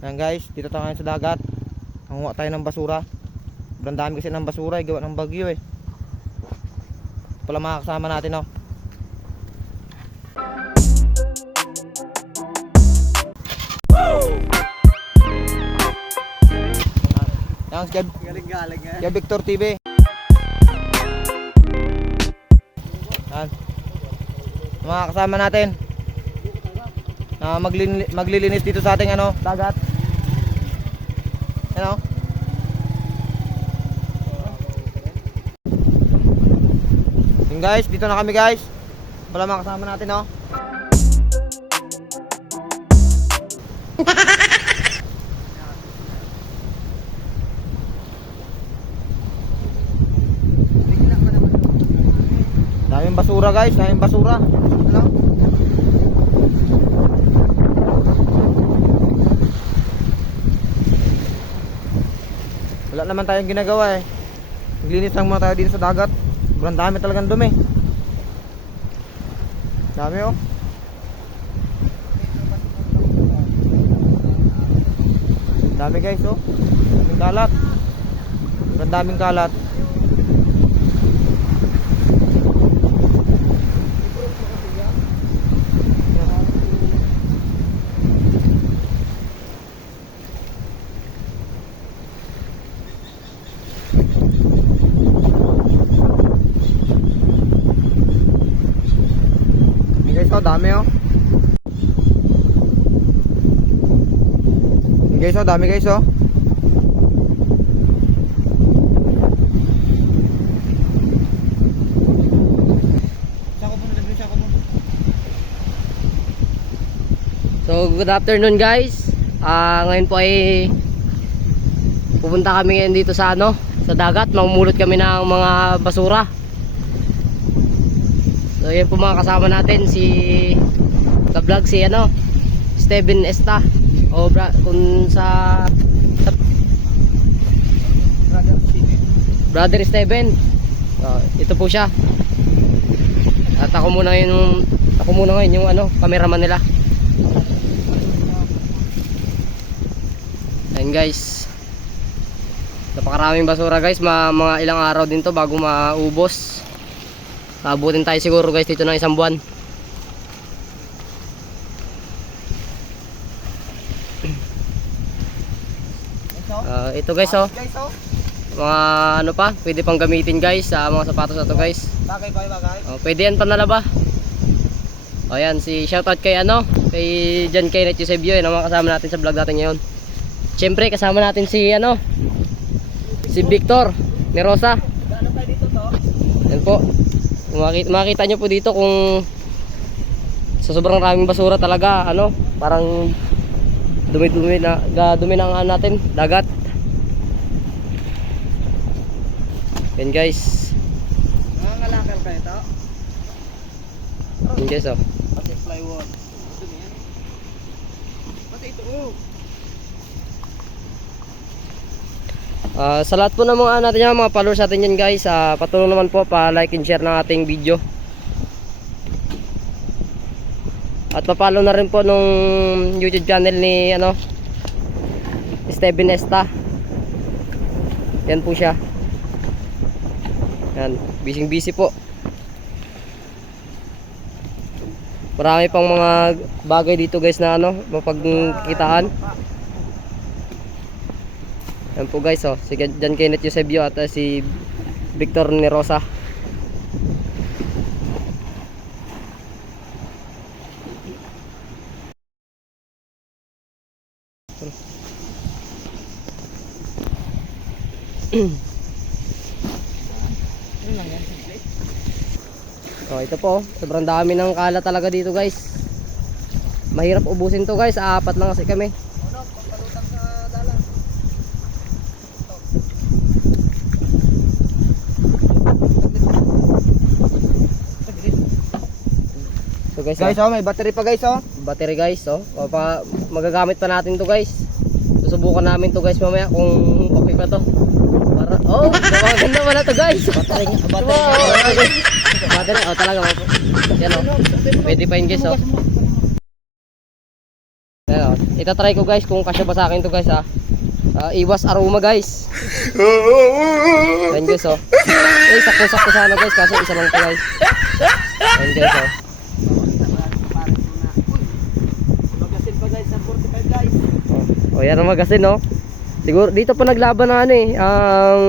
Ayan guys, dito tayo ngayon sa dagat. Nanguha tayo ng basura. Sobrang dami kasi ng basura, gawa ng bagyo eh. Ito pala mga kasama natin, oh. Yan, Galing-galing nga. Kaya Victor TV. Yan. Mga kasama natin na maglilinis dito sa ating dagat. Ano? Yun guys, dito na kami guys. Wala mga kasama natin, oh. Daming basura guys, daming basura. Ano? Wala naman tayong ginagawa eh. Naglinis lang muna tayo dito sa dagat. Sobrang dami talagang dumi. Dami, oh. Dami guys, oh. Daming kalat. Sobrang daming kalat. Guys, oh, dami, oh. Guys, oh, dami guys, oh. So good afternoon guys. Ngayon po ay pupunta kami ngayon dito sa sa dagat. Mamumulot kami ng mga basura. So yan po mga kasama natin, si ka-vlog si Steven Esta o kung sa Brother Steven. Ito po siya. At ako muna ngayon yung cameraman nila. Ayan guys, napakaraming basura guys. Mga ilang araw din to bago maubos. Abutin tayo siguro guys dito ng isang buwan. Ito guys, oh. Mga pa, pwede pang gamitin guys sa mga sapatos na to guys. Bagay. Pwede yan panalaba. O yan, shoutout kay kay John Kenneth Eusebio, yun ang mga kasama natin sa vlog natin ngayon. Siyempre kasama natin si si Victor ni Rosa. Yan po. Makita nyo po dito kung sa sobrang raming basura talaga, parang dumi na natin dagat. Yan guys. Nangangalakal kayo to? Yan guys, oh. Pati plywood. Dumi yan. Pati ito, oh. Sa lahat po ng mga natin mga followers natin yan guys, patulong naman po pa-like and share ng ating video. At pa-follow na rin po nung YouTube channel ni Steven Esta. Yan po siya. Yan, busy po. Marami pang mga bagay dito guys na mapagkitaan. Yan po guys, oh, si John Kenneth Eusebio at si Victor ni Rosa. Oh, ito po, sobrang dami ng kalat talaga dito guys. Mahirap ubusin to guys, apat lang kasi kami. So guys, Oh, may battery pa guys, oh. Battery guys, oh. Magagamit pa natin to guys. Susubukan namin to guys mamaya kung okay pa to. Para maganda pala to guys. Battery, oh talaga. Yan, oh. Pwede pa yun guys, oh. Yan, oh. Itatry ko guys kung kasya ba sa akin to guys ha. Iwas aroma guys. Ayan guys oh. Sakto-sakto sana guys kasi isa lang to guys. Ayan guys oh. Magasin pa guys sa 45 guys. Oh, yan ang magasin no. Siguro dito pa naglaban na ano eh. Ang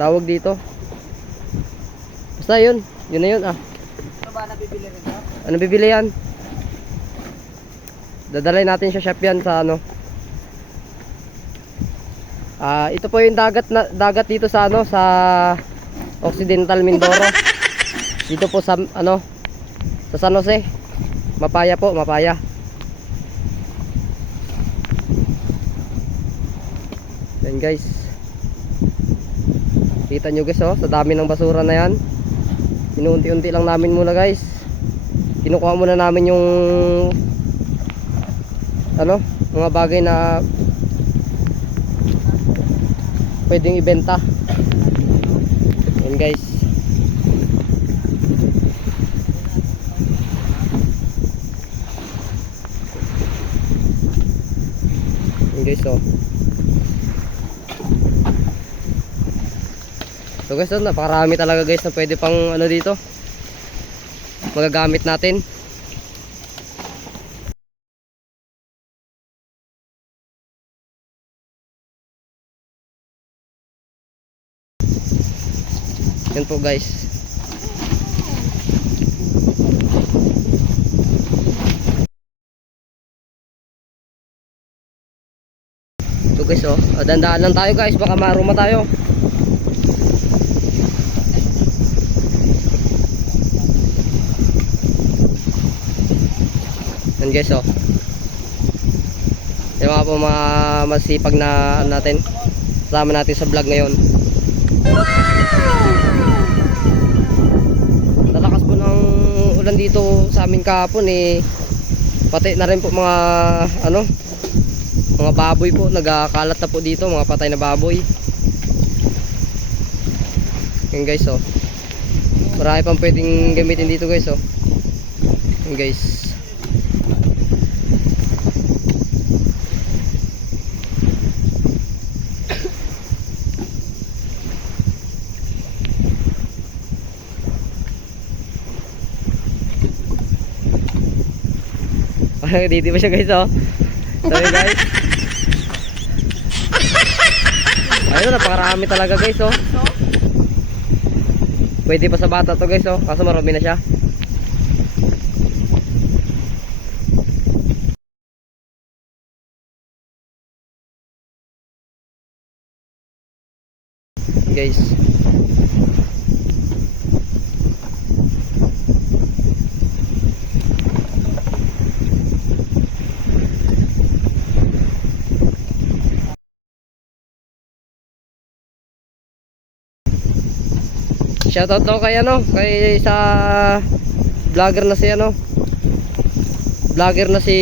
tawag dito. Basta yun. Yun na yun ah. Ito ba nabibili rin ito? Ano bibili yan? Dadalhin natin sa shop yan sa ano. Ito po yung dagat dito sa ano sa Occidental Mindoro. Dito po sa ano sa San Jose. Mapaya po, Mapaya. Yan guys. Kita nyo guys oh, sa dami ng basura na yan. Inuunti-unti lang namin muna guys. Kinukuha muna namin yung ano, mga bagay na pwedeng ibenta. Yan guys. Yan guys oh. So guys, napakarami talaga guys na pwede pang ano dito magagamit natin. Yan po guys. So guys oh, dandaan lang tayo guys, baka maruma tayo. Yan guys oh. Yung mga po mga masipag na natin kasama natin sa vlog ngayon. Lalakas po ng ulan dito sa amin kahapon eh. Pati na rin po mga ano, mga baboy po nagkakalat na po dito, mga patay na baboy. Yan guys oh. Marami pang pwedeng gamitin dito guys oh. Yan guys. Dito pa siya guys oh. Sorry guys. Ayun, napakarami talaga guys oh. Pwede pa sa bata to guys oh, kaso marami na siya. Guys. Shoutout daw kay ano, kay sa vlogger na si ano. Vlogger na si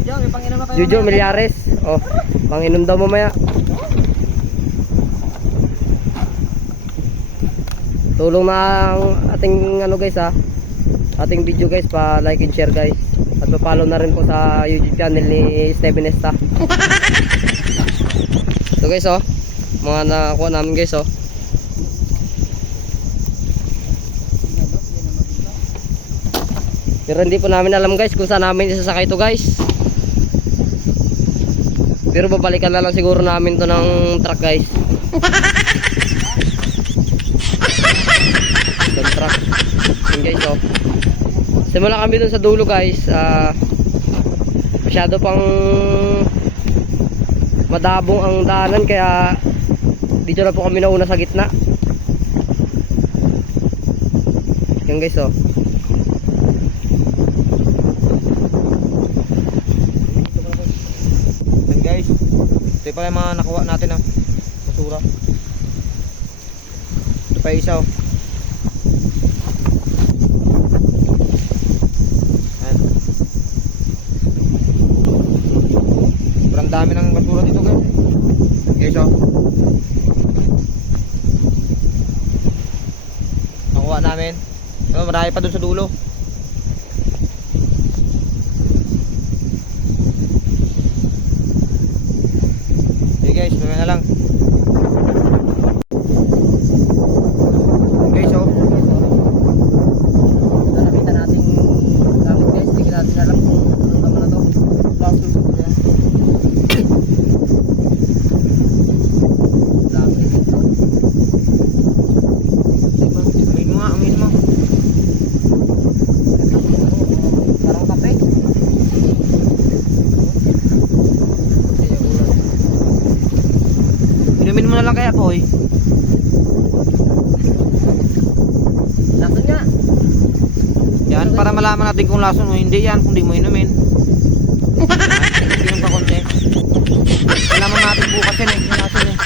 Diyo, may panginom na kayo. Jojo Milyares. Oh, panginom daw mamaya. Tulong na ang ating ano guys ha. Ating video guys, pa like and share guys. At pa-follow na rin po sa YouTube channel ni Steven Esta. So guys oh, mga nakuha namin guys oh. Pero hindi po namin alam guys kung saan namin isasakay ito guys. Pero babalikan na lang siguro namin to ng truck guys. Ng truck. Yun guys oh. Simula kami dun sa dulo guys. Masyado pang madabong ang daanan kaya dito na po kami nauna sa gitna. Yan guys oh. Guys, ito pala yung mga nakuha natin ah, basura. Ito pa isa oh. Ayan. Sobrang dami ng basura dito guys. Guys oh. Nakuha namin. So, marami pa dun sa dulo. alam kung anong tama na to. Laso po yan. Plastic. Umin mo nga, umin mo. Parang kape. Inumin mo na lang kaya, boy. Lason nga. Yan, para malaman natin kung lason o hindi yan, kung di mo inumin. Inom ka konti. Malaman natin bukas yan eh, yung lason eh.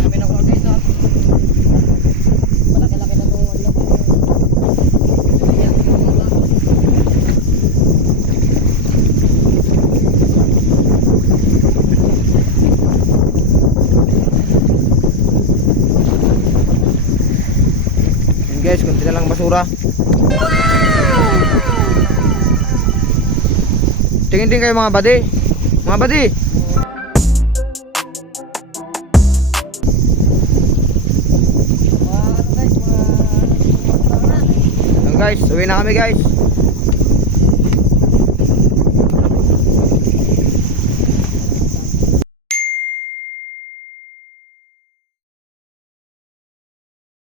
Kami na ko guys ha. Malaki-laki na itong ano. Yan guys, kunti na lang basura. Tingin din kayo mga buddy. Mga buddy. Yan guys, uwi na kami guys.